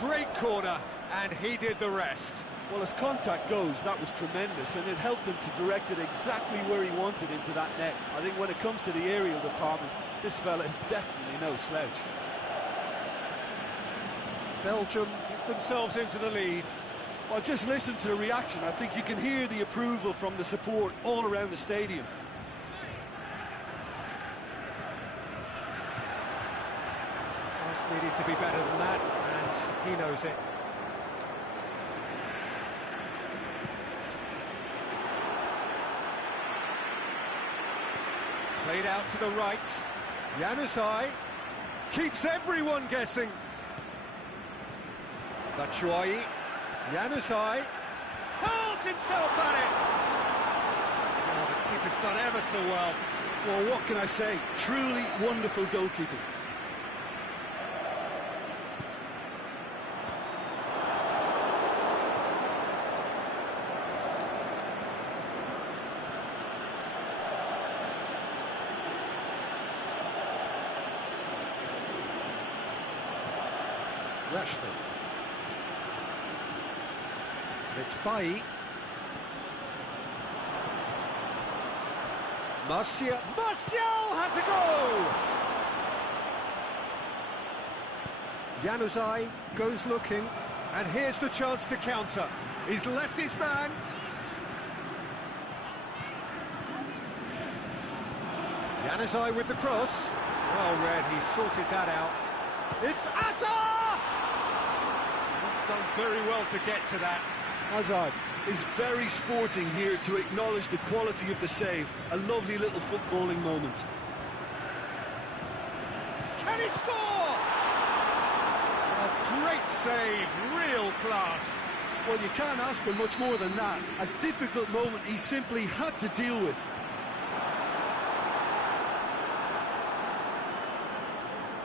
Great corner, and he did the rest. Well, as contact goes, that was tremendous, and it helped him to direct it exactly where he wanted into that net. I think when it comes to the aerial department, this fella is definitely no slouch. Belgium get themselves into the lead. Well, just listen to the reaction. I think you can hear the approval from the support all around the stadium. Just needed to be better than that, and he knows it. Played out to the right. Januzaj keeps everyone guessing. Batshuayi. Januzaj hurls himself at it. Oh, the keeper's done ever so well. Well, what can I say? Truly wonderful goalkeeping. Rashford. It's Bailly. Martial has a goal! Januzaj goes looking, and here's the chance to counter. He's left his man. Januzaj with the cross. Well read, he sorted that out. It's Azar! He's done very well to get to that. Hazard is very sporting here to acknowledge the quality of the save. A lovely little footballing moment. Can he score? A great save, real class. Well, you can't ask for much more than that. A difficult moment he simply had to deal with.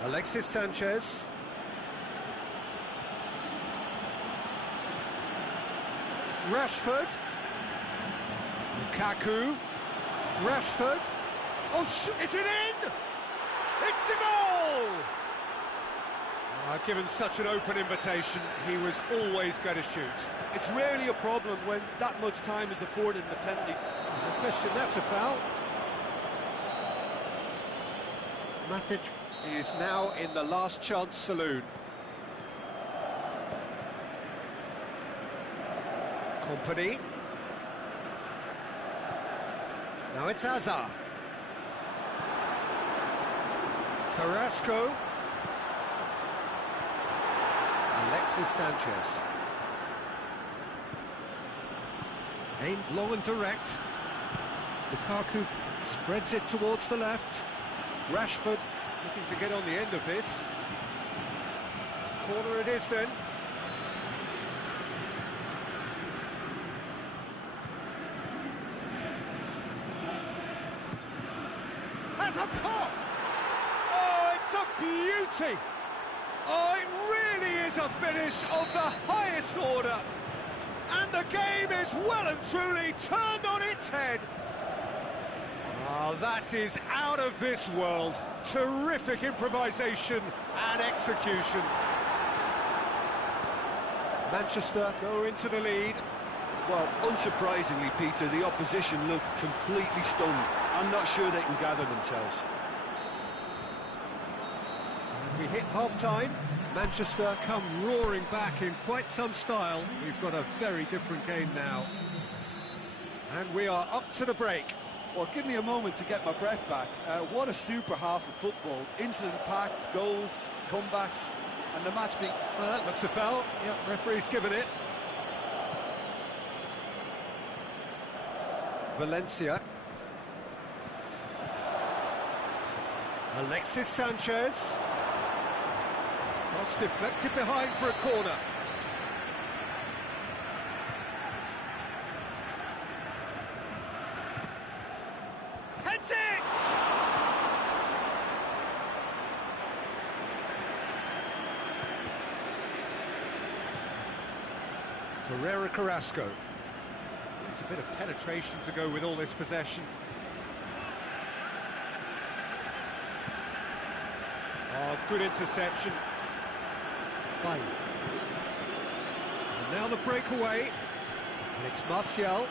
Alexis Sanchez. Rashford. Lukaku. Rashford. Oh, is it in? It's a goal! Given such an open invitation, he was always going to shoot. It's rarely a problem when that much time is afforded in the penalty. No question, that's a foul. Matic is now in the last chance saloon. Company. Now it's Hazard. Carrasco. Alexis Sanchez. Aimed long and direct. Lukaku spreads it towards the left. Rashford looking to get on the end of this. Corner it is then. Has a pop! Oh, it's a beauty! Oh, it really is a finish of the highest order. And the game is well and truly turned on its head. Oh, that is out of this world. Terrific improvisation and execution. Manchester go into the lead. Well, unsurprisingly, Peter, the opposition look completely stunned. I'm not sure they can gather themselves. We hit half-time. Manchester come roaring back in quite some style. We've got a very different game now. And we are up to the break. Well, give me a moment to get my breath back. What a super half of football. Incident-packed, goals, comebacks, and the match beat. Well, that looks a foul. Yep, referee's given it. Valencia. Alexis Sanchez. Cross deflected behind for a corner. Heads it! Ferreira Carrasco. It's a bit of penetration to go with all this possession. Oh, good interception. And now the breakaway, and it's Martial,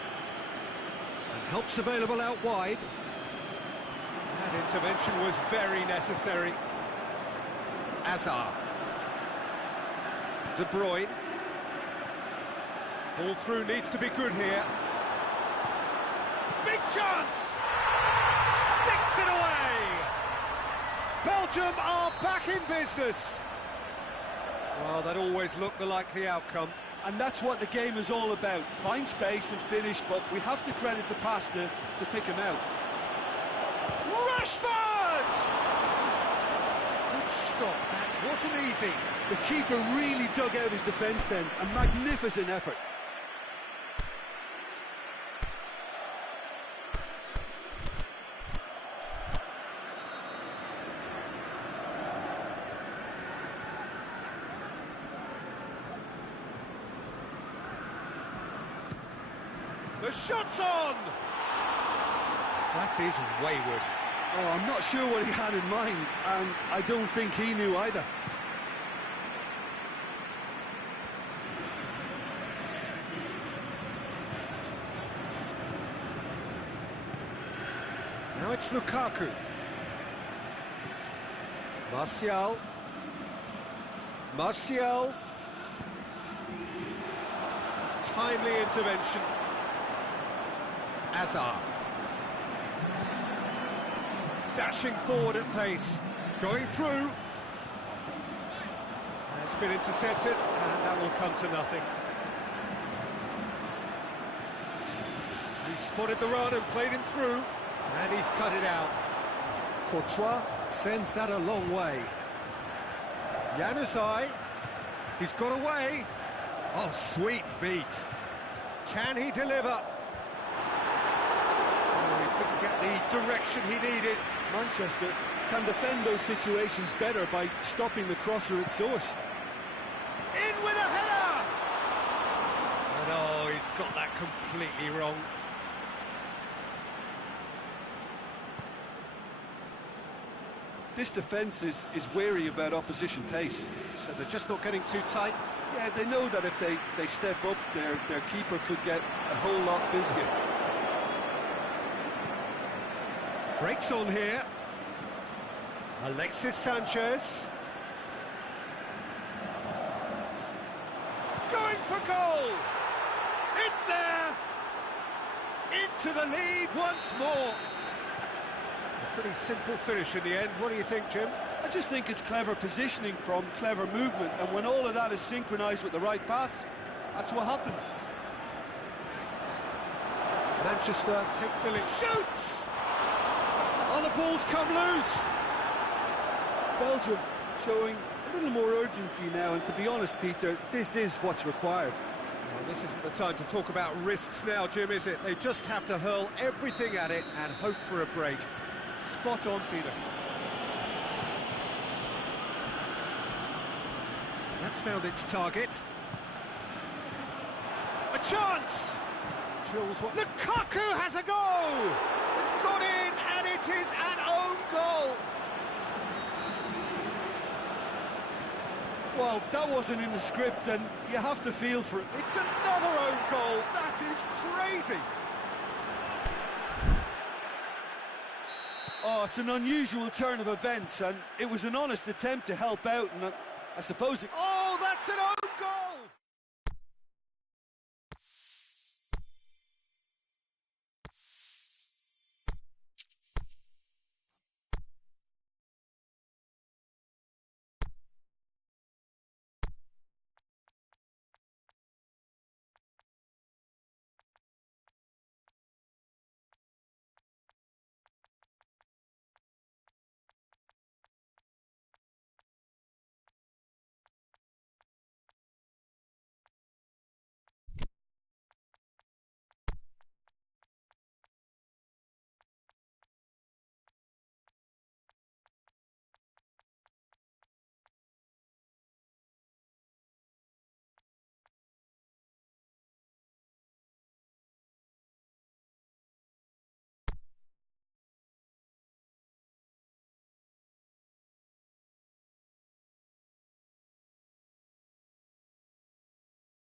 and help's available out wide. That intervention was very necessary. Hazard. De Bruyne. Ball through needs to be good here. Big chance! Sticks it away! Belgium are back in business. Well, that always looked the likely outcome. And that's what the game is all about. Find space and finish, but we have to credit the pass to pick him out. Rashford! Good stop, that wasn't easy. The keeper really dug out his defence then. A magnificent effort. The shot's on! That is wayward. Oh, I'm not sure what he had in mind, and I don't think he knew either. Now it's Lukaku. Martial. Martial. Timely intervention. Hazard. Dashing forward at pace. Going through. It's been intercepted, and that will come to nothing. He spotted the run and played him through, and he's cut it out. Courtois sends that a long way. Januzaj, he's got away. Oh, sweet feet. Can he deliver? Oh, he couldn't get the direction he needed. Manchester can defend those situations better by stopping the crosser at source. In with a header! And oh, he's got that completely wrong. This defence is wary about opposition pace. So they're just not getting too tight. Yeah, they know that if they step up, their keeper could get a whole lot busier. Breaks on here. Alexis Sanchez. Going for goal! It's there! Into the lead once more. A pretty simple finish in the end. What do you think, Jim? I just think it's clever positioning from clever movement, and when all of that is synchronised with the right pass, that's what happens. Manchester take the lead. Shoots! Oh, the ball's come loose. Belgium showing a little more urgency now, and to be honest, Peter, this is what's required. Well, this isn't the time to talk about risks now, Jim, is it? They just have to hurl everything at it and hope for a break. Spot on, Peter. That's found its target. A chance! Drills what? Lukaku has a goal! It's gone in, and it is an own goal! Well, that wasn't in the script, and you have to feel for it. It's another own goal! That is crazy! Oh, it's an unusual turn of events, and it was an honest attempt to help out, and I suppose it... Oh, that's an own